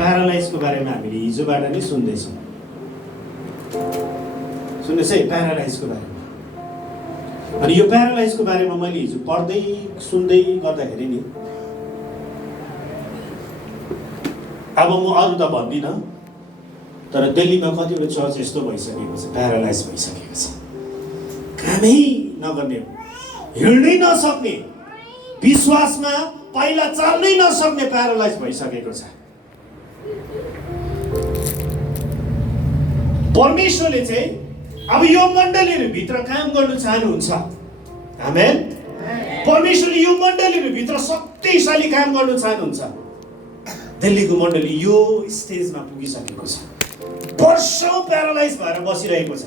प्यारालाइजको बारेमा हामीले हिजोबाट नै सुन्दैछौँ। सुन्नुहोस् है, प्यारालाइजको बारेमा। अनि यो प्यारालाइजको बारेमा मैले हिजो पढ्दै सुन्दै गर्दाखेरि नि, अब म अरू त भन्दिनँ, तर दिल्लीमा कतिवटा चर्च यस्तो भइसकेको छ, प्यारालाइज भइसकेको छ, कामै नगर्ने, हिँड्नै नसक्ने, विश्वासमा पाइला चाल्नै नसक्ने प्यारालाइज भइसकेको छ। परमेश्वरले चाहिँ अब यो मण्डलीहरूभित्र काम गर्नु चाहनुहुन्छ। आमेन। परमेश्वरले यो मण्डलीहरूभित्र शक्तिशाली काम गर्नु चाहनुहुन्छ। दिल्लीको मण्डली यो स्टेजमा पुगिसकेको छ, वर्षौं प्यारालाइज भएर बसिरहेको छ।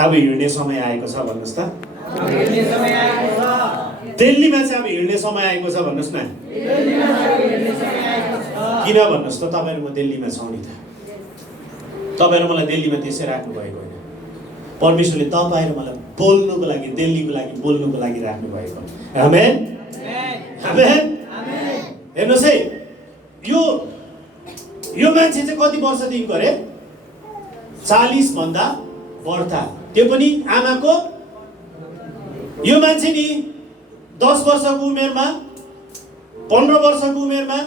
अब हिँड्ने समय आएको छ भन्नुहोस् त। दिल्लीमा चाहिँ अब हिँड्ने समय आएको छ भन्नुहोस् न। किन भन्नुहोस् त, तपाईँ र म दिल्लीमा छौँ नि त। तपाईँ र मलाई दिल्लीमा त्यसै राख्नु भएको होइन। परमेश्वरले तपाईँ र मलाई बोल्नुको लागि, दिल्लीको लागि बोल्नुको लागि राख्नु भएको। आमेन। आमेन। हेर्नुहोस् है, यो मान्छे चाहिँ कति वर्षदेखिको अरे? 40 भन्दा बढ्ता, त्यो पनि आमाको। यो मान्छे नि 10 वर्षको उमेरमा, 15 वर्षको उमेरमा,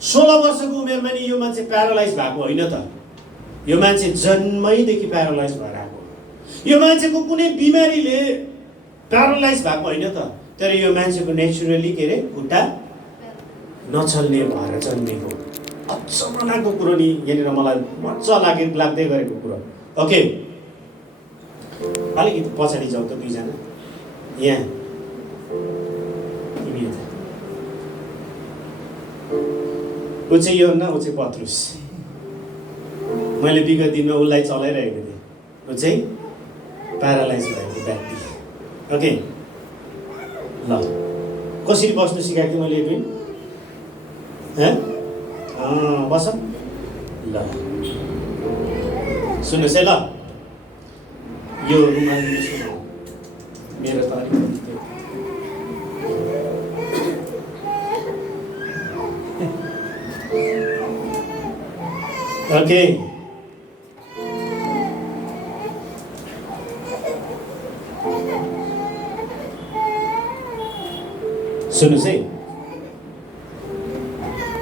16 वर्षको उमेरमा नि यो मान्छे प्यारालाइज भएको होइन त। यो मान्छे जन्मैदेखि प्यारालाइज भएर आएको। यो मान्छेको कुनै बिमारीले प्यारालाइज भएको होइन त, तर यो मान्छेको नेचुरली के अरे खुट्टा नचल्ने भएर जन्मेको। अचम्म लागेको कुरो नि यहाँनिर मलाई मजा लाग्दै गरेको कुरो। ओके, अलिकति पछाडि जाउँ त दुईजना। यहाँ ऊ चाहिँ यो न, ऊ चाहिँ पत्रुस। मैले विगत दिनमा उसलाई चलाइरहेको थिएँ। ऊ चाहिँ प्यारालाइज भएको व्यक्ति। ओके, ल कसरी बस्नु सिकाएको थिएँ मैले? एक बस ल, सुन्नुहोस् है ल, यो रुमाल मेरो त अलिकति ओके। सुन्नुहोस् है,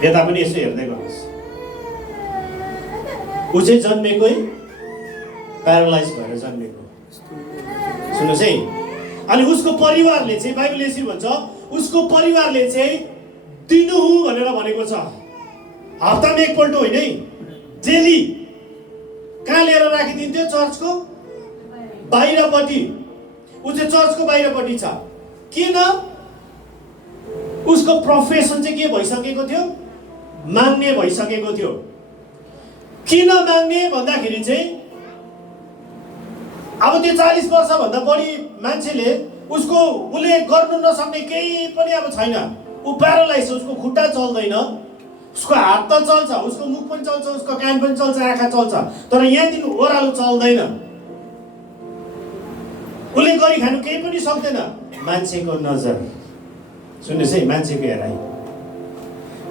यता पनि यसो हेर्दै गर्नुहोस्। ऊ चाहिँ जन्मेकै प्यारालाइज भएर जन्मेको। सुन्नुहोस् है, अनि उसको परिवारले चाहिँ, बाइबलले यसरी भन्छ, उसको परिवारले चाहिँ दिनु भनेर भनेको छ। हप्तामा एकपल्ट होइन है, डेली। कहाँ लिएर राखिदिन्थ्यो? चर्चको बाहिरपट्टि। ऊ चाहिँ चर्चको बाहिरपट्टि छ। किन? उसको प्रोफेसन चाहिँ के भइसकेको थियो? माग्ने भइसकेको थियो। किन माग्ने भन्दाखेरि चाहिँ अब त्यो 40 वर्षभन्दा बढी मान्छेले उसले गर्नु नसक्ने केही पनि अब छैन। ऊ प्यारालाइज, उसको खुट्टा चल्दैन, उसको हात त चल्छ, उसको मुख पनि चल्छ, उसको कान पनि चल्छ, आँखा चल्छ, तर यहाँदेखि ओह्रालो चल्दैन। उसले गरी खानु केही पनि सक्दैन। मान्छेको नजर, सुन्नुहोस् है, मान्छेको हेराइ,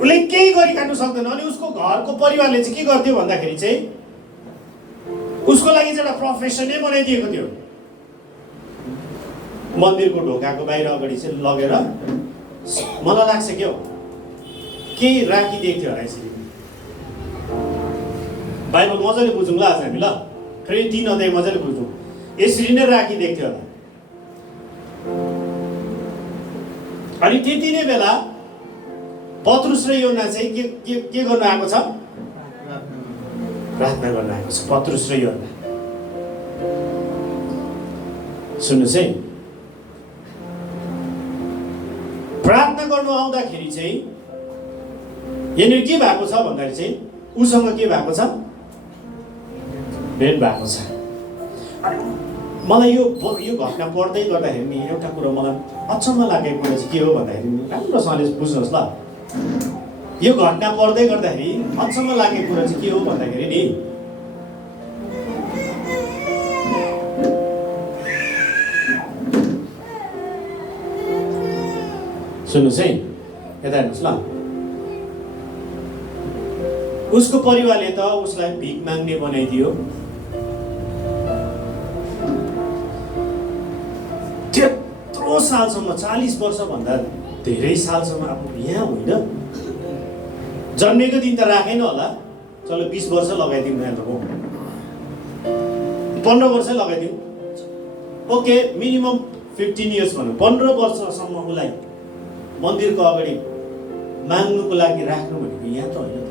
उसले केही गरी खानु सक्दैन। अनि उसको घरको परिवारले चाहिँ के गर्थ्यो भन्दाखेरि चाहिँ उसको लागि चाहिँ एउटा प्रोफेसनै बनाइदिएको थियो। मन्दिरको ढोकाको बाहिर अगाडि चाहिँ लगेर, मलाई लाग्छ के हो, केही राखिदिएको थियो होला यसरी। बाइबल मजाले बुझौँ ल आज हामी, ल फेरि 3 अध्याय मजाले बुझौँ। यसरी नै राखिदिएको थियो होला। अनि त्यति नै बेला पत्रुस र योना चाहिँ के गर्न आएको छ? प्रार्थना गर्न आएको छ। पत्रुस र योना, सुन्नुहोस् है, प्रार्थना गर्नु आउँदाखेरि चाहिँ यहाँनिर के भएको छ भन्दाखेरि चाहिँ उसँग के भएको छ? भेट भएको छ। मलाई यो घटना पढ्दै गर्दाखेरि नि एउटा कुरो मलाई अचम्म लागेको कुरा चाहिँ के हो भन्दाखेरि, राम्रोसँगले बुझ्नुहोस् ल, यो घटना पढ्दै गर्दाखेरि अचम्म लागेको कुरा चाहिँ के हो भन्दाखेरि नि, सुन्नुहोस् है, यता हेर्नुहोस् ल, उसको परिवारले त उसलाई भिख माग्ने बनाइदियो। त्यत्रो सालसम्म, 40 वर्षभन्दा धेरै सालसम्म अब यहाँ होइन, जन्मेको दिन त राखेन होला, चलो 20 वर्ष लगाइदिउँ यहाँ त, 15 वर्ष लगाइदिउँ, ओके मिनिमम 15 इयर्स भनौँ, 15 वर्षसम्म उसलाई मन्दिरको अगाडि माग्नुको लागि राख्नु भनेको यहाँ त होइन।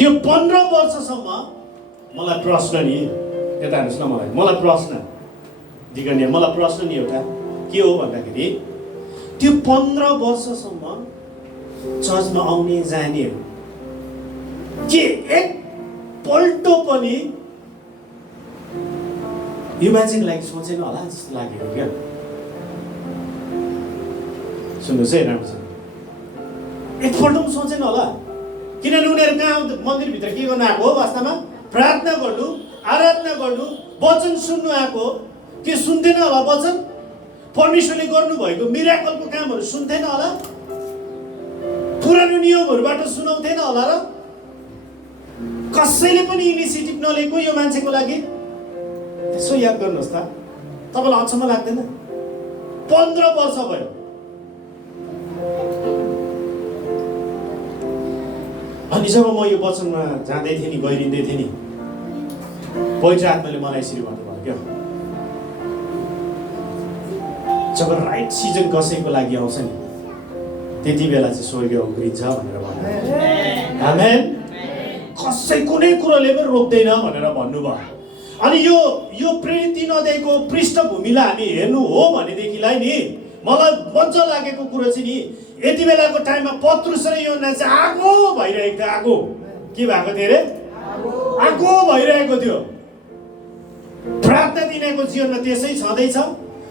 त्यो 15 वर्षसम्म मलाई प्रश्न नि, यता हेर्नुहोस् न, मलाई प्रश्न दिगर्ने, मलाई प्रश्न नि एउटा के हो भन्दाखेरि, त्यो 15 वर्षसम्म चर्चमा आउने जाने के एकपल्ट पनि यो मान्छेको लागि सोचेन होला जस्तो लागेको क्या। सुन्नुहोस् है राम्रोसँग, एकपल्ट पनि सोचेन होला, किनभने उनीहरू कहाँ मन्दिरभित्र के गर्न आएको हो? वास्तवमा प्रार्थना गर्नु, आराधना गर्नु, वचन सुन्नु आएको। के सुन्थेन होला वचन? परमेश्वरले गर्नुभएको मिराकलको कामहरू सुन्थेन होला? पुरानो नियमहरूबाट सुनाउँथेन होला र? कसैले पनि इनिसिएटिभ नलिएको यो मान्छेको लागि? यसो याद गर्नुहोस् त, तपाईँलाई अचम्म लाग्दैन? 15 वर्ष भयो। अनि जब म यो वचनमा जाँदै थिएँ नि, गहिरिँदै थिएँ नि, पवित्र आत्माले मलाई यसरी भन्नुभयो क्या, जब राइट सिजन कसैको लागि आउँछ नि, त्यति बेला चाहिँ स्वर्ग उग्रिन्छ भनेर भन्नु। आमेन। कसै कुनै कुरोले पनि रोक्दैन भनेर भन्नुभयो। अनि यो प्रेरित 3 अध्यायको पृष्ठभूमिलाई हामी हेर्नु हो भनेदेखिलाई नि, मलाई मजा लागेको कुरो चाहिँ नि, यति बेलाको टाइममा पत्रुस र योहन्ना चाहिँ आगो भइरहेको थियो। आगो के भएको थियो अरे? आगो भइरहेको थियो। प्रार्थना दिनेको जीवनमा त्यसै छँदैछ।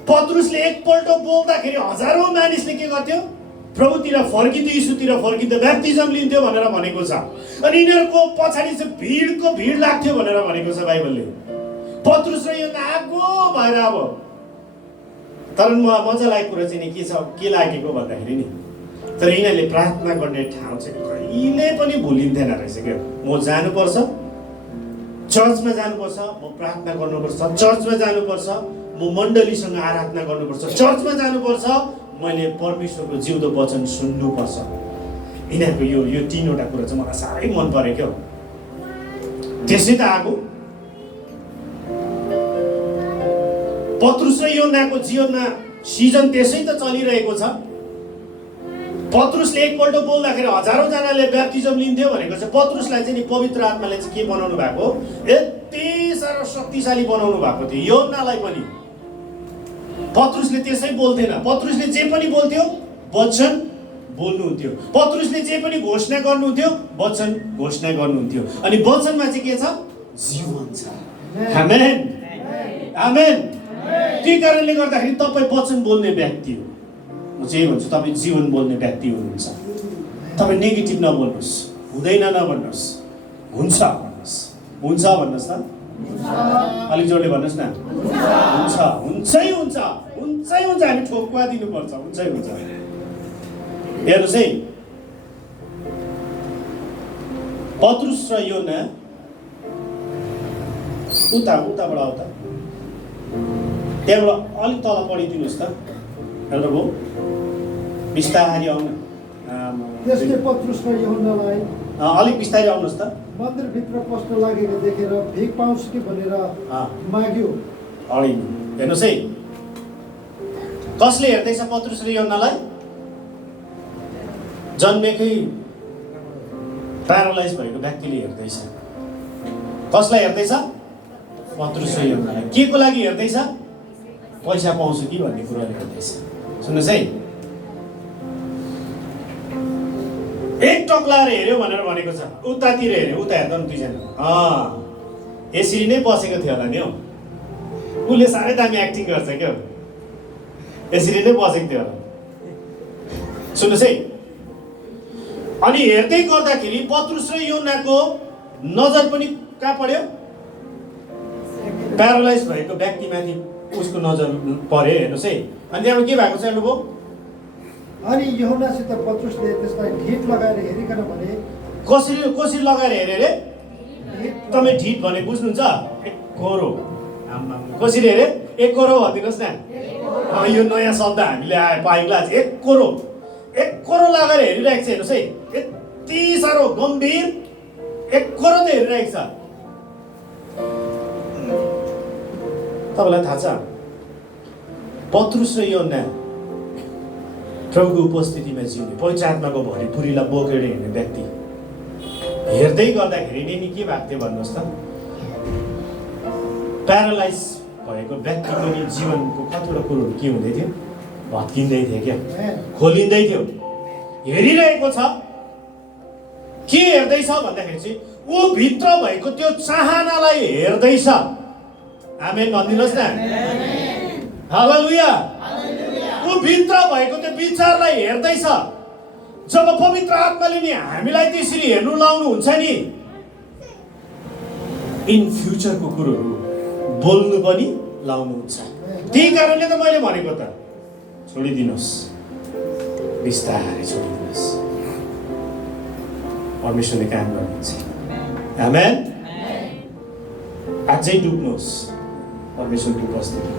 पत्रुसले एकपल्ट बोल्दाखेरि हजारौं मानिसले के गर्थ्यो? प्रभुतिर फर्किँदै, यीशुतिर फर्किँदै ब्याप्टिजम लिन्थ्यो भनेर भनेको छ। अनि यिनीहरूको पछाडि चाहिँ भिड लाग्थ्यो भनेर भनेको छ बाइबलले। पत्रुस र योहन्ना आगो भएर अब, तर मजा लागेको कुरा चाहिँ नि के छ, के लागेको भन्दाखेरि नि, तर यिनीहरूले प्रार्थना गर्ने ठाउँ चाहिँ कहिले पनि भुलिन्थेन रहेछ क्या। म जानुपर्छ, चर्चमा जानुपर्छ, म प्रार्थना गर्नुपर्छ, चर्चमा जानुपर्छ, म मण्डलीसँग आराधना गर्नुपर्छ, चर्चमा जानुपर्छ, मैले परमेश्वरको जिउँदो वचन सुन्नुपर्छ। यिनीहरूको यो 3वटा कुरा चाहिँ मलाई साह्रै मन पऱ्यो क्या। त्यसै त आगो पत्रुस र योहन्नाको जीवनमा सिजन त्यसै त चलिरहेको छ। पत्रुसले एकपल्ट बोल्दाखेरि हजारौं जनाले ब्याप्टिजम लिन्थ्यो भनेको छ। पत्रुसलाई चाहिँ नि पवित्र आत्माले चाहिँ के बनाउनु भएको? यति साह्रो शक्तिशाली बनाउनु भएको थियो। योहन्नालाई पनि पत्रुसले त्यसै बोल्थेन। पत्रुसले जे पनि बोल्थ्यो वचन बोल्नुहुन्थ्यो। पत्रुसले जे पनि घोषणा गर्नुहुन्थ्यो वचन घोषणा गर्नुहुन्थ्यो। अनि वचनमा चाहिँ के छ? जीवन छ। आमेन आमेन। त्यही कारणले गर्दाखेरि तपाईँ वचन बोल्ने व्यक्ति हो। म चाहिँ भन्छु, तपाईँ जीवन बोल्ने व्यक्ति हुनुहुन्छ। तपाईँ नेगेटिभ नबोल्नुहोस्, हुँदैन नभन्नुहोस्, हुन्छ भन्नुहोस्। हुन्छ भन्नुहोस् त, अलिक जोडले भन्नुहोस् न। हुन्छ, हुन्छै हुन्छ, हुन्छै हुन्छ। हामी ठोक्वा दिनुपर्छ, हुन्छै हुन्छ। हेर्नुहोस् है, पत्रुस र योहन्ना उताबाट आउँदा त्यहाँबाट अलिक तल पढिदिनुहोस् त। हेलो भाउ, बिस्तारी आउनु। त्यसले पत्रुस र योहन्नालाई अलिक बिस्तारी आउनुहोस् त। मन्दिरभित्र पस्न लागेको देखेर भिख पाउँछु कि भनेर माग्यो। हेर्नुहोस् है, कसले हेर्दैछ पत्रुस र योहन्नालाई? जन्मेकै प्यारालाइज भएको व्यक्तिले हेर्दैछ। कसलाई हेर्दैछ? पत्रुस र योहन्नालाई। के को लागि हेर्दैछ? पैसा पाउँछु कि भन्ने कुराले हेर्दैछ। सुन्नुहोस् है, एक टक्लाएर हेऱ्यो भनेर भनेको छ। उतातिर हेऱ्यो, उता हेर्दा नि दुईजना यसरी नै बसेको थियो होला नि हौ। उसले साह्रै दामी एक्टिङ गर्छ क्या, यसरी नै बसेको थियो होला। सुन्नुहोस् है, अनि हेर्दै गर्दाखेरि पत्रुस र योहन्नाको नजर पनि कहाँ पर्यो? प्यारालाइज भएको व्यक्तिमाथि उसको नजर पर्यो। हेर्नुहोस् है, अनि त्यहाँबाट के भएको छ हेर्नुभयो? अनि यूहन्नासित पत्रुसले त्यसलाई ढिट लगाएर हेरिकन भने, कसरी लगाएर हेरे रे? एकदमै ढिट भने बुझ्नुहुन्छ? एकोरो। कसरी हेरे? एकोरो भनिदिनुहोस् न। यो नयाँ शब्द हामीले पाइला। एकोरो लगाएर हेरिरहेको छ। हेर्नुहोस् है, यति साह्रो गम्भीर एकोरो त हेरिरहेको छ। तपाईँलाई थाहा छ, पत्रुस र यूहन्ना प्रभुको उपस्थितिमा जिउने, पवित्र आत्माको भरिपुरीलाई बोकेर हिँड्ने व्यक्ति हेर्दै गर्दाखेरि नि के भएको थियो भन्नुहोस् त? प्यारालाइज भएको व्यक्तिको नि जीवनको कतिवटा कुरोहरू के हुँदै थियो? भत्किँदै थियो क्या, खोलिँदै थियो। हेरिरहेको छ। के हेर्दैछ भन्दाखेरि चाहिँ ऊ भित्र भएको त्यो चाहनालाई हेर्दैछ। आमेन भनिदिनुहोस् न। हालेलुया। ऊ भित्र भएको त्यो विचारलाई हेर्दैछ। जब पवित्र आत्माले नि हामीलाई त्यसरी हेर्नु लाउनुहुन्छ नि, इन फ्युचरको कुरोहरू बोल्नु पनि लाउनुहुन्छ। त्यही कारणले त मैले भनेको त, छोडिदिनुहोस्, बिस्तारै छोडिदिनुहोस्, परमेश्वरले काम गर्नुहुन्छ। आमेन। अझै डुब्नुहोस् परमेश्वरको उपस्थिति,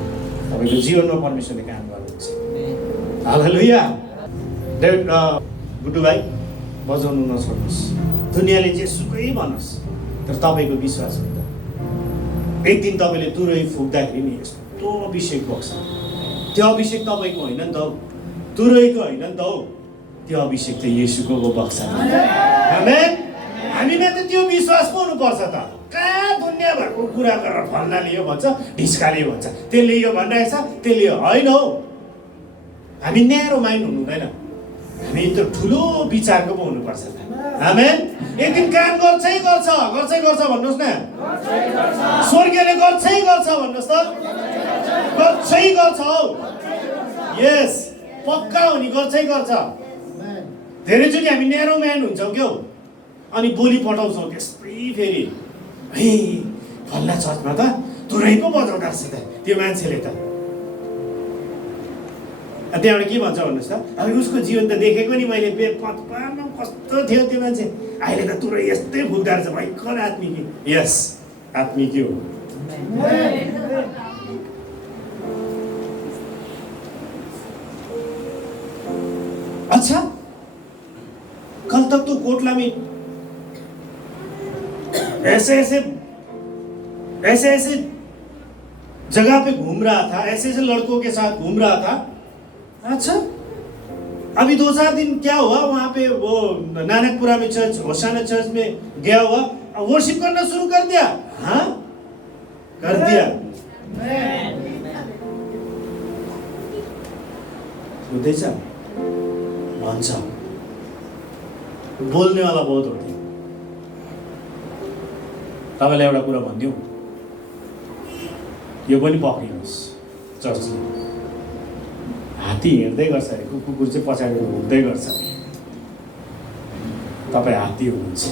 तपाईँको जीवनमा परमेश्वरले काम गर्नुहुन्छ। हालेलुया। गुड्डु भाइ, बजाउनु नछोड्नुहोस्। दुनियाँले जेसुकै भनोस्, तर तपाईँको विश्वास हुन्छ। एक दिन तपाईँले तुरै फुक्दाखेरि नि यस्तो अभिषेक बग्छ। त्यो अभिषेक तपाईँको होइन नि त, तुरैको होइन नि त हौ, त्यो अभिषेक त येशूको बग्छ। आमेन। हामीमा त त्यो विश्वास पो हुनुपर्छ त। कहाँ दुनियाँभरको कुरा गरेर फल्नाले यो भन्छ, ढिस्काले भन्छ, त्यसले यो भनिरहेको छ, त्यसले यो होइन हौ। हामी न्यारो माइन्ड हुनु हुँदैन, हामी त ठुलो विचारको पो हुनुपर्छ त। आमेन। एक दिन काम गर्छै गर्छ भन्नुहोस् न। स्वर्गीयले गर्छै गर्छ भन्नुहोस् त। गर्छै गर्छ हौ। यस, पक्का हो नि, गर्छै गर्छ। धेरैचोटि हामी न्यारो माइन्ड हुन्छौँ क्या, अनि बोली पठाउँछौँ त्यस्तै। फेरि है फल्ना चर्चमा त तुरै पो बजाउँदा रहेछ त त्यो मान्छेले त। त्यहाँबाट के भन्छ भन्नुहोस् त? अब उसको जीवन त देखेको नि मैले, पारमा कस्तो थियो त्यो मान्छे, अहिले त तुरै यस्तै फुक्दा रहेछ। भयङ्कर आत्मिकी। यस, आत्मिकी हो। अच्छा, कल तक तो कोटला में ऐसे जगह पे घूम रहा था, ऐसे लड़कों के साथ घूम रहा था। अच्छा, अभी 2-4 दिन क्या हुआ वहां पे, वो नानकपुरा में चर्च, होशाना चर्च में गया हुआ, वर्शिप करना शुरू कर दिया। हाँ, कर दिया। बुझ्दैछ? भन्छ, बोल्नेवाला बहुत हो। तपाईँलाई एउटा कुरा भनिदिउँ, यो पनि पक्रिनुहोस्। चर्चले हात्ती हिँड्दै गर्छ अरे, कुकुर चाहिँ पछाडि भुक्दै गर्छ अरे। तपाईँ हात्ती हुनुहुन्छ,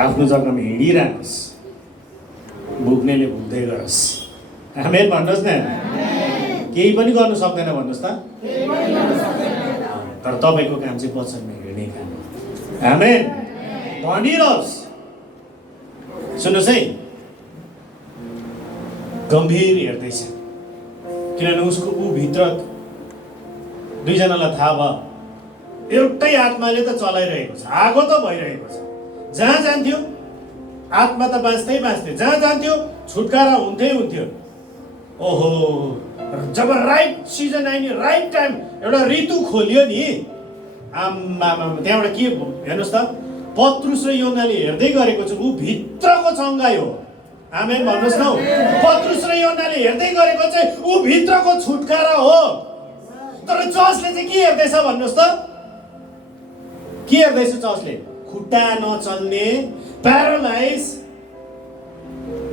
आफ्नो जग्गामा हिँडिरहनुहोस्, भुक्नेले भुक्दै गरोस्। आमेन भन्नुहोस् न। केही पनि गर्नु सक्दैन भन्नुहोस् त। तर तपाईँको काम चाहिँ पछाडिमा हिँड्ने काम हो। आमेन भनिरहोस्। सुन्नुहोस् है, गम्भीर हेर्दैछ, किनभने उसको ऊ भित्र दुईजनालाई थाहा भयो, एउटै आत्माले त चलाइरहेको छ, आगो त भइरहेको छ। जहाँ जान्थ्यो आत्मा त बाँच्दै बाँच्थ्यो, जहाँ जान्थ्यो छुटकारा हुन्थ्यो। ओहो, जब राइट सिजन आयो नि, राइट टाइम, एउटा ऋतु खोल्यो नि, आम्मामा, त्यहाँबाट के हेर्नुहोस् त, पत्रुस र यूहन्नाले हेर्दै गरेको छ, ऊ भित्रको चङ्गाइ हो। आमेन भन्नुहोस् न। पत्रुस र यूहन्नाले हेर्दै गरेको चाहिँ ऊ भित्रको छुटकारा हो। तर चर्चले चाहिँ के हेर्दैछ भन्नुहोस् त? के हेर्दैछ चर्चले? खुट्टा नचल्ने, प्यारालाइज,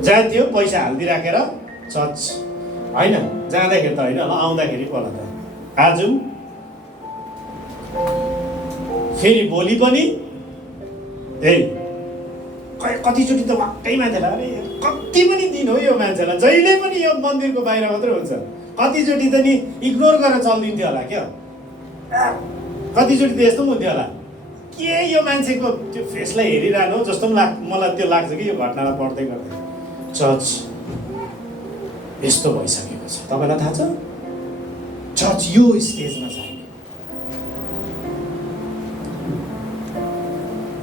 जान्थ्यो पैसा हालिदिराखेर चर्च, होइन जाँदाखेरि त होइन, आउँदाखेरि पो होला त। आज फेरि भोलि पनि कतिचोटि त वाक्कै मान्छेलाई, अरे कति पनि दिन हो यो मान्छेलाई, जहिले पनि यो मन्दिरको बाहिर मात्रै हुन्छ। कतिचोटि त नि इग्नोर गरेर चलिदिन्थ्यो होला क्या। कतिचोटि त यस्तो पनि हुन्थ्यो होला, के यो मान्छेको त्यो फेसलाई हेरिरहनु जस्तो पनि मलाई त्यो लाग्छ कि यो घटनालाई पढ्दै गर्दै। चर्च यस्तो भइसकेको छ, तपाईँलाई थाहा छ? चर्च यो स्टेजमा छ अहिले।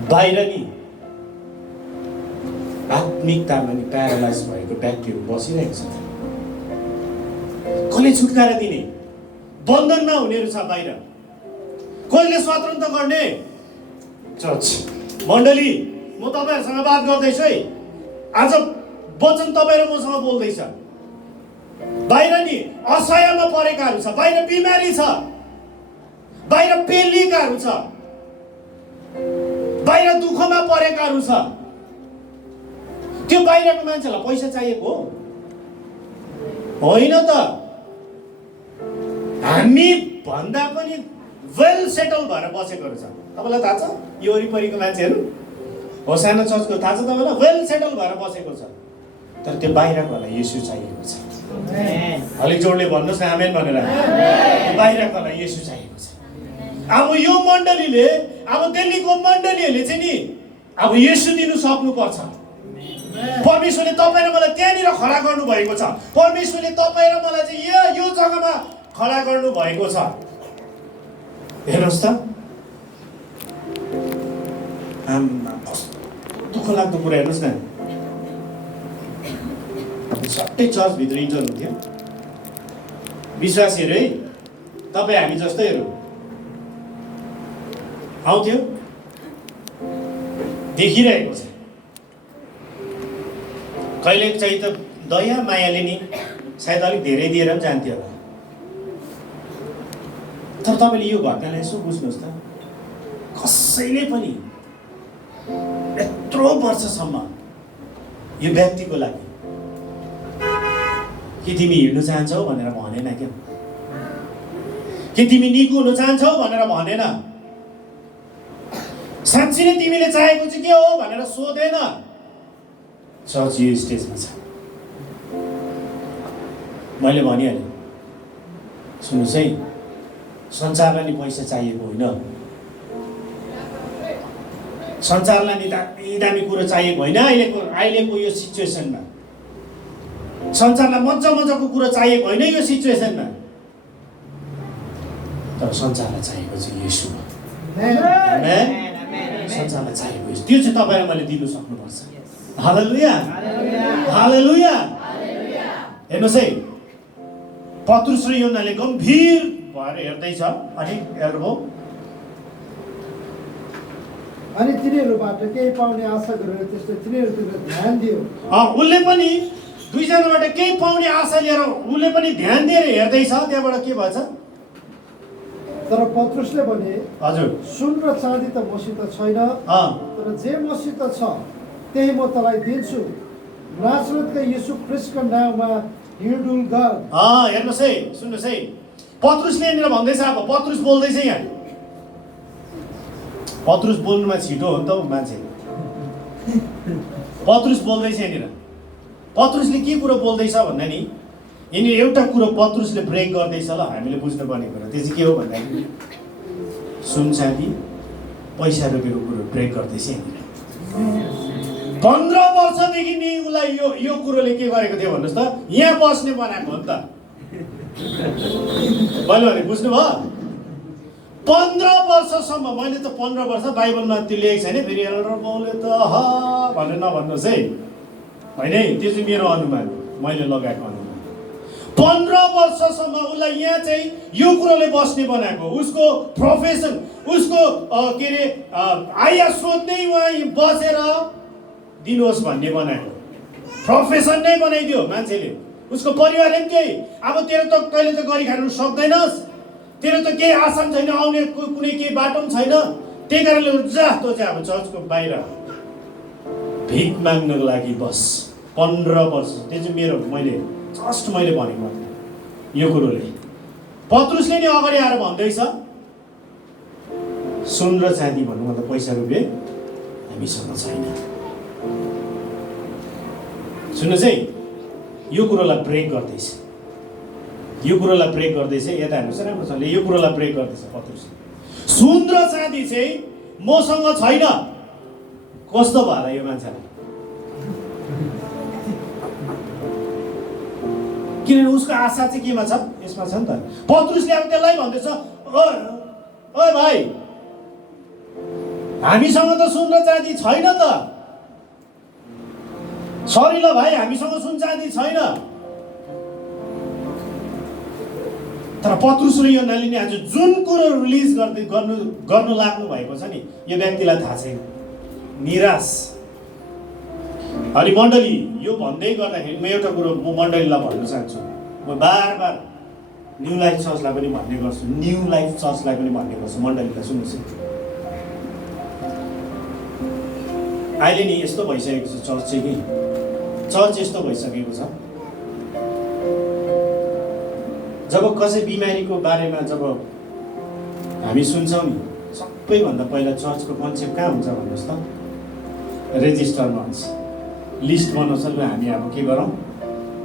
बाहिर नि आत्मिकतामा नि प्यारालाइज भएको व्यक्तिहरू बसिरहेको छ। कसले छुटकारा दिने? बन्धनमा हुनेहरू छ बाहिर। कसले स्वतन्त्र गर्ने? चर्च मण्डली, म तपाईँहरूसँग बात गर्दैछु है। आज वचन तपाईँ र मसँग बोल्दैछ। बाहिर नि असह्यमा परेकाहरू छ, बाहिर बिमारी छ, बाहिर पेलिएकाहरू छ, बाहिर दुःखमा परेकाहरू छ। त्यो बाहिरको मान्छेलाई पैसा चाहिएको होइन त। हामी भन्दा पनि वेल सेटल भएर बसेकोहरू छ। तपाईँलाई थाहा छ यो वरिपरिको मान्छेहरू? होसाना चर्चको थाहा छ तपाईँलाई? वेल सेटल भएर बसेको छ। तर त्यो बाहिरकोलाई येशू चाहिएको छ। अलिक जोडले भन्नुहोस् न आमेन भनेर। बाहिरकोलाई येशू चाहिएको छ। अब यो मण्डलीले, अब दिल्लीको मण्डलीहरूले चाहिँ नि अब येशू दिनु सक्नुपर्छ। परमेश्वरले तपाईँ र मलाई त्यहाँनिर खडा गर्नु भएको छ। परमेश्वरले तपाईँ र मलाई चाहिँ यो जग्गामा खडा गर्नु भएको छ। हेर्नुहोस् त, दुःख लाग्दो कुरा हेर्नुहोस् न। सबै चर्चभित्र इन्टर हुन्थ्यो विश्वासीहरू है, तपाईँ हामी जस्तैहरू आउँथ्यो, देखिरहेको छ। कहिले चाहिँ त दया मायाले नि सायद अलिक धेरै दिएर पनि जान्थ्यो होला। तर तपाईँले यो घटनालाई यसो बुझ्नुहोस् त, कसैले पनि यत्रो वर्षसम्म यो व्यक्तिको लागि कि तिमी हिँड्नु चाहन्छौ भनेर भनेन क्या, कि तिमी निको हुन चाहन्छौ भनेर भनेन, साँच्ची नै तिमीले चाहेको चाहिँ के हो भनेर सोधेन। चर्च यो स्टेजमा छ। मैले भनिहालेँ, सुन्नुहोस् है, संसारलाई नि पैसा चाहिएको होइन, संसारलाई नि दामी दामी कुरो चाहिएको होइन। अहिलेको यो सिचुएसनमा संसारलाई मजा मजाको कुरो चाहिएको होइन यो सिचुएसनमा। तर संसारलाई चाहिएको चाहिँ येशू हो। संसारलाई चाहिएको त्यो चाहिँ तपाईँलाई मैले दिनु सक्नुपर्छ। हालेलुया, हालेलुया। हेर्नुहोस् है, पत्रुस र यूहन्नाले गम्भीर भएर हेर्दैछ अनि हेर्नुभयो। अनि तिनीहरूबाट केही पाउने आशा गरेर त्यसले तिनीहरूतिर ध्यान दियो। उसले पनि दुईजनाबाट केही पाउने आशा लिएर उसले पनि ध्यान दिएर हेर्दैछ। त्यहाँबाट के भएछ? तर पत्रुसले भने, हजुर, सुन र चाँदी त मसित छैन, तर जे मसित छ त्यही म तँलाई दिन्छु। नासरतका यीशु ख्रिस्टको नाममा हिँडडुल गर। हेर्नुहोस् है, सुन्नुहोस् है, पत्रुसले यहाँनिर भन्दैछ। अब पत्रुस बोल्दैछ यहाँ। पत्रुस बोल्नुमा छिटो हो नि त मान्छे। पत्रुस बोल्दैछ यहाँनिर। पत्रुसले के कुरो बोल्दैछ भन्दा नि यिनी एउटा कुरो पत्रुसले ब्रेक गर्दैछ ल, हामीले बुझ्नुपर्ने कुरा त्यो चाहिँ के हो भन्दाखेरि सुन चाँदी पैसा रुपियाँको कुरो ब्रेक गर्दैछ यहाँनिर। 15 वर्षदेखि नि उसलाई यो कुरोले के गरेको थियो भन्नुहोस् त, यहाँ बस्ने बनाएको हो नि त। मैले भने बुझ्नुभयो? 15 वर्षसम्म, मैले त 15 वर्ष बाइबलमा त्यो लेखेको छैन, फेरि बाउले त भनेर नभन्नुहोस् है, होइन है, त्यो चाहिँ मेरो अनुमान, मैले लगाएको अनुमान। 15 वर्षसम्म उसलाई यहाँ चाहिँ यो कुरोले बस्ने बनाएको। उसको प्रोफेसन, उसको के अरे आया सोध्नै उहाँ बसेर दिनुहोस् भन्ने बनाएको। प्रोफेसन नै बनाइदियो मान्छेले। उसको परिवारले पनि केही, अब तेरो त कहिले त गरी खानु सक्दैनस्, तेरो त केही आशा पनि छैन, आउने कुनै केही बाटो पनि छैन, त्यही कारणले जा तँ चाहिँ अब चर्चको बाहिर भिख माग्नको लागि बस। 15 वर्ष, त्यो चाहिँ मेरो मैले भनेको मात्रै यो कुरोले। पत्रुसले नि अगाडि आएर भन्दैछ, सुन र चाँदी भन्नु मतलब पैसा रुपियाँ हामीसँग छैन। सुन्नुहोस् है, यो कुरोलाई ब्रेक गर्दैछ। यो कुरोलाई ब्रेक गर्दैछ। यता हेर्नुहोस् राम्रोसँगले, यो कुरोलाई ब्रेक गर्दैछ पत्रुसले। सुन र चाँदी चाहिँ मसँग छैन। कस्तो भयो र यो मान्छेलाई? किनभने उसको आशा चाहिँ केमा छ? यसमा छ नि त। पत्रुसले अब त्यसलाई भन्दैछ, ओ भाइ, हामीसँग त सुन र चाँदी छैन त। सरी ल भाइ, हामीसँग सुन चाँदी छैन। तर पत्रुस र योहन्नाले नि आज जुन कुरो रिलिज गर्नु लाग्नु भएको छ नि, यो व्यक्तिलाई थाहा छैन। निराश। अनि मण्डली, यो भन्दै गर्दाखेरि म एउटा कुरो म मण्डलीलाई भन्न चाहन्छु। म बार न्यू लाइफ चर्चलाई पनि भन्ने गर्छु, न्यू लाइफ चर्चलाई पनि भन्ने गर्छु। मण्डलीलाई सुन्नुहोस्, अहिले नि यस्तो भइसकेको छ चर्च चाहिँ कि चर्च यस्तो भइसकेको छ, जब कसै बिमारीको बारेमा जब हामी सुन्छौँ नि, सबैभन्दा पहिला चर्चको कन्सेप्ट कहाँ हुन्छ भन्नुहोस् त? रेजिस्टरमा हुन्छ, लिस्ट बनाउँछ। ल हामी अब के गरौँ,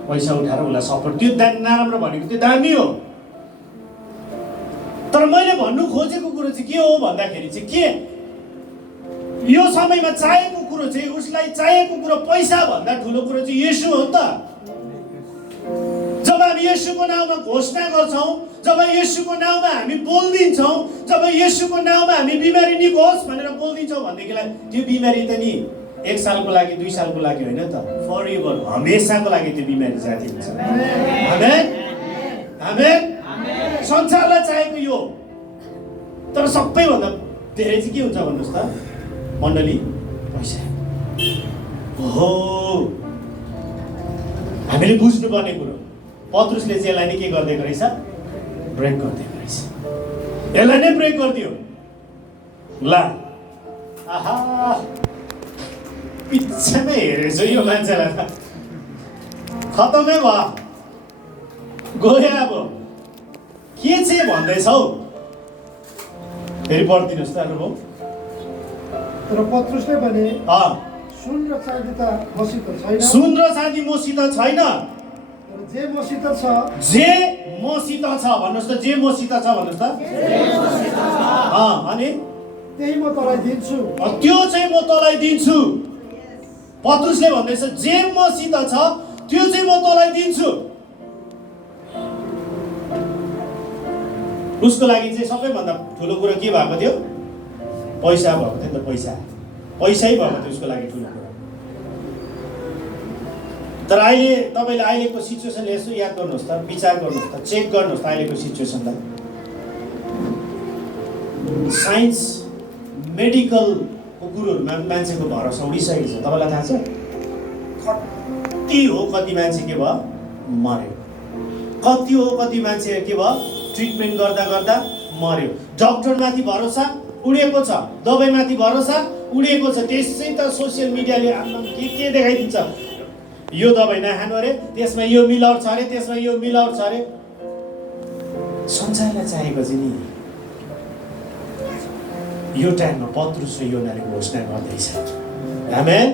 पैसा उठाएर उसलाई सपोर्ट। त्यो नराम्रो भनेको त्यो दामी हो। तर मैले भन्नु खोजेको कुरो चाहिँ के हो भन्दाखेरि चाहिँ के यो समयमा चाहिएको कुरो चाहिँ, उसलाई चाहिएको कुरो पैसा भन्दा ठुलो कुरो चाहिँ येशू हो नि त। जब हामी येशूको नाउँमा घोषणा गर्छौँ, जब येशूको नाउँमा हामी बोलिदिन्छौँ, जब येशूको नाउँमा हामी बिमारी निको होस् भनेर बोलिदिन्छौँ भनेदेखिलाई त्यो बिमारी त नि 1 सालको लागि 2 सालको लागि होइन त, फर एभर, हमेसाको लागि त्यो बिमारी जाति हुन्छ। आमेन, आमेन। संसारलाई चाहिएको यो, तर सबैभन्दा धेरै चाहिँ के हुन्छ भन्नुहोस् त मण्डली? पैसा हो। हामीले बुझ्नुपर्ने कुरो। पत्रुसले चाहिँ यसलाई नै के गरिदिएको रहेछ? ब्रेक गरिदिएको रहेछ। यसलाई नै ब्रेक गरिदियो। ला, आहा, पिच्छामै हेरेछु यो मान्छेलाई त, खतमै भयो, गयो। अब के चाहिँ भन्दैछौ? फेरि पढिदिनुहोस् त अरू। तर पत्रुसले भने, सुन र चाँदी त मसित छैन। सुन र चाँदी मसित छैन, तर जे मसित छ, जे मसित छ भन्नुहोस् त। जे मसित छ भन्नुहोस् त। अनि त्यही म तँलाई दिन्छु। त्यो चाहिँ म तँलाई दिन्छु। पत्रुसले भन्दैछ, जे मसित छ त्यो चाहिँ म तँलाई दिन्छु। उसको लागि चाहिँ सबैभन्दा ठुलो कुरो के भएको थियो? पैसा भएको थियो नि त। पैसै भएको थियो उसको लागि ठुलो कुरा। तर अहिले तपाईँले अहिलेको सिचुएसनले यसो याद गर्नुहोस् त, विचार गर्नुहोस् त, चेक गर्नुहोस् त अहिलेको सिचुएसनलाई। साइन्स मेडिकलको कुरोहरूमा मान्छेको भरोसा उडिसकेको छ। तपाईँलाई थाहा छ कति हो, कति मान्छे के भयो? मर्यो। कति हो, कति मान्छे के भयो? ट्रिटमेन्ट गर्दा गर्दा मर्यो। डक्टरमाथि भरोसा उडेको छ, दबाईमाथि भरोसा उडेको छ। त्यसै त सोसियल मिडियाले के देखाइदिन्छ, यो दबाई नखानु अरे, त्यसमा यो मिलावट छ अरे, त्यसमा यो मिलावट छ अरे। संसारलाई चाहिएको चाहिँ नि यो टाइममा पत्रुस र योहन्नाले घोषणा गर्दैछ। आमेन।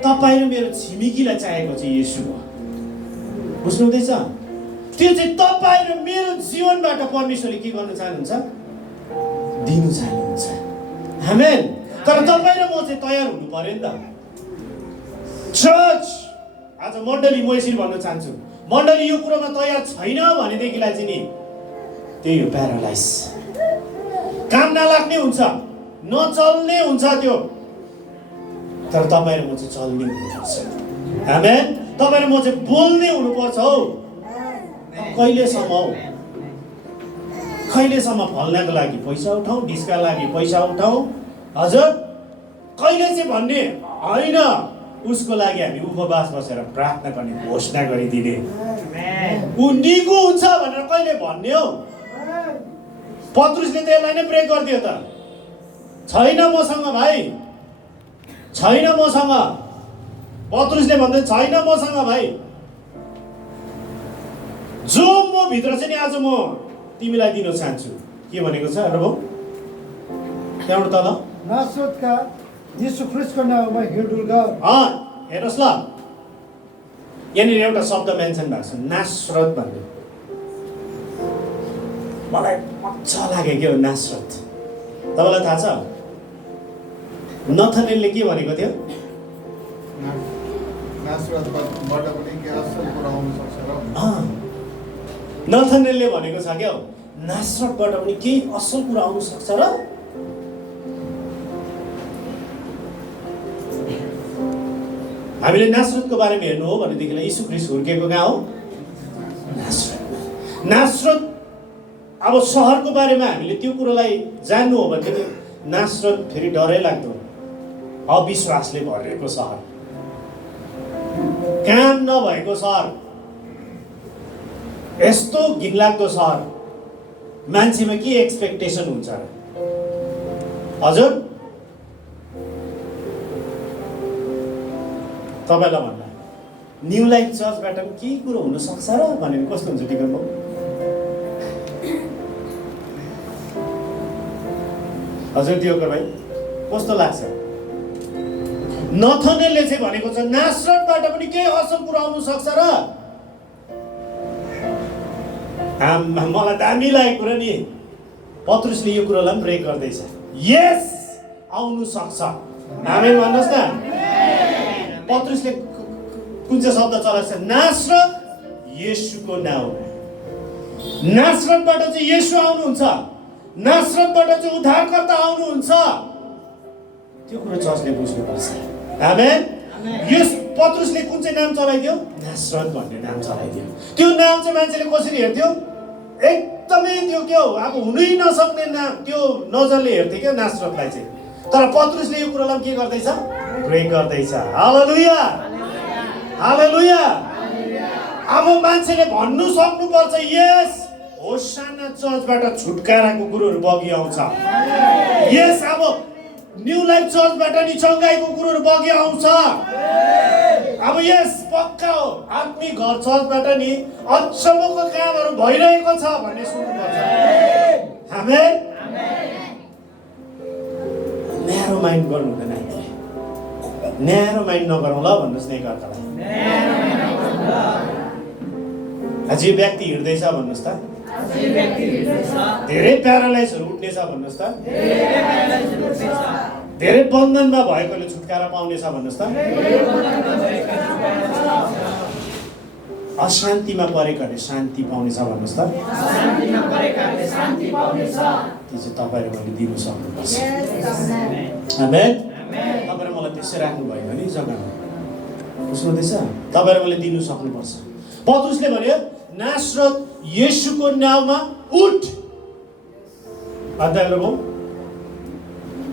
तपाईँ र मेरो छिमेकीलाई चाहिएको चाहिँ येशू हो। बुझ्नुहुँदैछ? त्यो चाहिँ तपाईँ र मेरो जीवनबाट परमेश्वरले के गर्न चाहनुहुन्छ? दिनु चाहनुहुन्छ। आमेन। तर तपाईँ र म चाहिँ तयार हुनु पर्यो नि त। चर्च, आज मण्डली म यसरी भन्न चाहन्छु, मण्डली यो कुरोमा तयार छैन भनेदेखिलाई चाहिँ नि त्यही हो प्यारालाइज। काम नलाग्ने हुन्छ, नचल्ने हुन्छ त्यो। तर तपाईँ र म चाहिँ चल्ने हुनुपर्छ। आमेन। तपाईँ र म चाहिँ बोल्ने हुनुपर्छ हौ। कहिलेसम्म हौ? कहिलेसम्म फल्नको लागि पैसा उठाउँ, डिस्का लागि पैसा उठाउँ? हजुर, कहिले चाहिँ भन्ने होइन। उसको लागि हामी उपवास बसेर प्रार्थना गर्ने, घोषणा गरिदिने, ऊ निको हुन्छ भनेर कहिले भन्ने हौ? पत्रुसले त यसलाई नै ब्रेक गरिदियो त। छैन मसँग भाइ, छैन मसँग। पत्रुसले भन्दै छैन मसँग भाइ। जो म भित्र चाहिँ नि आज म तिमीलाई दिन चाहन्छु। के भनेको छ र? त्यहाँबाट तल नासरतका यीशु ख्रिस्टको नाउँमा हिँडडुल गर। हेर्नुहोस् ल, यहाँनिर एउटा शब्द मेन्सन भएको छ, नासरत भन्ने। मलाई मजा लाग्यो क्या नासरत। तपाईँलाई थाहा छ नथानेलले के भनेको थियो? नासरतबाट पनि के असल कुरा आउन सक्छ र नथानेलले भनेको छ क्या नासरतबाट पनि केही असल कुरा आउन सक्छ र हामीले नासरतको बारेमा हेर्नु हो भनेदेखिलाई यीशु ख्रीष्ट हुर्केको कहाँ हो? नासरत। नासरत अब सहरको बारेमा हामीले त्यो कुरोलाई जान्नु हो भनेदेखि नासरत फेरि डरै लाग्दो अविश्वासले भरिएको सहर, काम नभएको सहर, यस्तो घिनलाग्दो सहर। मान्छेमा के एक्सपेक्टेसन हुन्छ र? हजुर तपाईँलाई भन्दा न्यू लाइफ चर्चबाट पनि केही कुरो हुनसक्छ र भनेर कस्तो हुन्छ टिकट बाबु? हजुर दियोकर भाइ कस्तो लाग्छ? नथनेलले चाहिँ भनेको छ नासरतबाट पनि केही असल कुरा आउनु सक्छ र मलाई दामी लागेको कुरा नि पत्रुसले यो कुरोलाई पनि ब्रेक गर्दैछ। यस आउनु सक्छ। आमेन भन्नुहोस् न। पत्रुसले कुन चाहिँ शब्द चलाएको छ? नासरत येशूको नाउँमा। नासरतबाट चाहिँ येशू आउनुहुन्छ, नासरतबाट चाहिँ उद्धारकर्ता आउनुहुन्छ। त्यो कुरो चर्चले बुझ्नुपर्छ। आमेन। यस पत्रुसले कुन चाहिँ नाम चलाइदियो? नासरत भन्ने नाम चलाइदियो। त्यो नाम चाहिँ मान्छेले कसरी हेर्थ्यो? एकदमै त्यो के हो अब हुनै नसक्ने नाम, त्यो नजरले हेर्थे क्या नासरतलाई चाहिँ। तर पत्रुसले यो कुरोलाई के गर्दैछ? ब्रेक गर्दैछ। हालेलुया हालेलुया। अब मान्छेले भन्नु सक्नुपर्छ यस होशाना चर्चबाट छुटकाराको कुरोहरू बगी आउँछ। यस अब न्यू लाइफ चर्चबाट नि चङ्गाइको कुरोहरू बगी आउँछ। अब यस पक्का हो आत्मिक घर चर्चबाट नि अचम्मको कामहरू भइरहेको छ भन्ने सुन्नुपर्छ। आमेन। न्यारो माइन्ड गर्नु हुँदैन। न्यारो माइन्ड नगरौँ ल भन्नुहोस् न एकअर्कालाई। आज यो व्यक्ति हिँड्दैछ भन्नुहोस् त। धेरै प्यारालाइजहरू उठ्नेछ भन्नुहोस् त। धेरै बन्धनमा भएकोले छुटकारा पाउनेछ भन्नुहोस् त। अशान्तिमा परेकोले शान्ति पाउनेछ भन्नुहोस् त। त्यो चाहिँ तपाईँले मैले दिनु सक्नुपर्छ। आमेन। तपाईँले मलाई त्यसै राख्नुभयो भने जग्गामा बुझ्नुहुँदैछ? तपाईँले मैले दिनु सक्नुपर्छ। पत्रुसले भन्यो नासरत येशूको नाउँमा उठ। अध्याय गरौँ।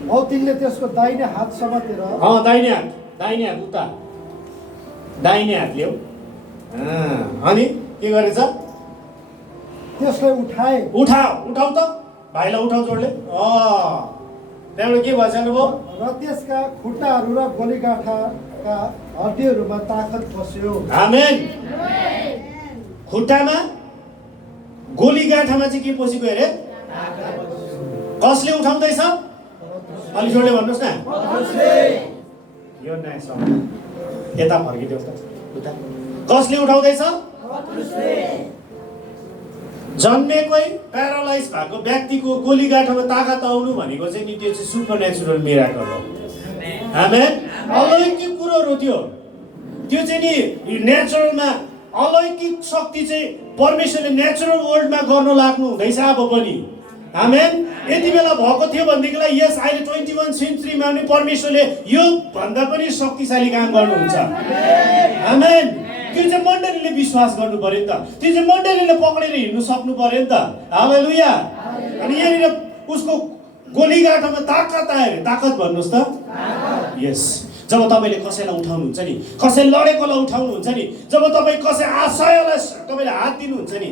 औ तिनले त्यसको दाहिने हात समातेर दाहिने हात उता दाहिने हात ल्याऊ। अनि के गरेछ? त्यसलाई उठाए। उठाउ त भाइलाई उठाउ जोडले। त्यहाँबाट के भएछ भयो? र त्यसका खुट्टाहरू र गोलीगाठाका हड्डीहरूमा ताकत बस्यो। आमेन। खुट्टामा गोलीगाठामा चाहिँ के पसेको अरे? कसले उठाउँदैछ? अलिक जोडले भन्नुहोस् न। यो नयाँ शब्द यता फर्किदेऊ त उता। कसले उठाउँदैछ? जन्मेकै प्यारालाइज भएको व्यक्तिको गोलीगाठामा ताकत आउनु भनेको चाहिँ नि त्यो चाहिँ सुपरनेचुरल मिराकल हो। आमेन। अलौकिक कुरोहरू त्यो चाहिँ नि नेचुरलमा अलौकिक शक्ति चाहिँ परमेश्वरले नेचुरल वर्ल्डमा गर्न लाग्नु हुँदैछ अब पनि। आमेन। यति बेला भएको थियो भनेदेखिलाई यस अहिले 21 सेन्चुरीमा पनि परमेश्वरले यो भन्दा पनि शक्तिशाली काम गर्नुहुन्छ। आमेन। त्यो चाहिँ मण्डलीले विश्वास गर्नु पर्यो नि त। त्यो चाहिँ मण्डलीले पक्रेर हिँड्नु सक्नु पर्यो नि त। हालेलुया। अनि यहाँनिर उसको गोलीगाठामा ताकत आयो। ताकत भन्नुहोस् त। यस। जब तपाईँले कसैलाई उठाउनुहुन्छ नि, कसै लडेकोलाई उठाउनुहुन्छ नि, जब तपाईँ कसै आशयलाई तपाईँले हात दिनुहुन्छ नि,